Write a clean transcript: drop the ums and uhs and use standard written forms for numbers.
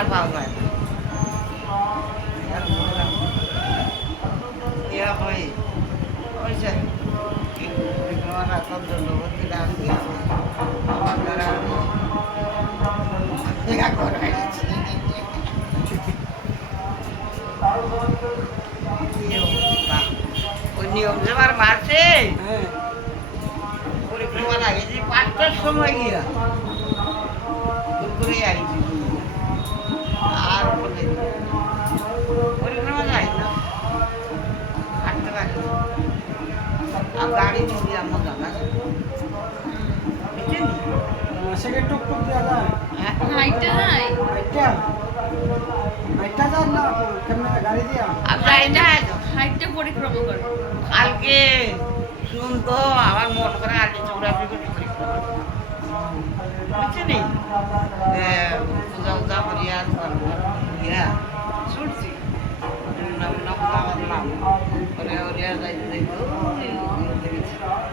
আর পাওয়া যায় না ইয়া হয় ওই যে ওরা সব জন্যবতী ডাক দিয়েছে আমার দ্বারা আমি ইয়া করাইছি ওই নিয়ম জমার মারছে পরিক্রমা লাগেছি 5টার সময় গিয়া ঘুরে আইছি আর বলে পরিক্রমা যাই না হাঁটতে পারি আর গাড়ি নিয়ে আমার দাদা বুঝছেন সেটা টুকটুক দেওয়া যায় হ্যাঁ হাইটটা নাই হাইটটা হাইটটা যান না কেমন গাড়ি দিয়া আর যাই না হাইটটা পরিক্রমা করে কালকে শুনতো আমার মন করে আলি চৌরাশি করে পরিক্রমা বুঝছেন পূজা উজা করিয়া ইয়া ছুটছি নাম নাম নাম ওরে ওরে যাইতে যাইতে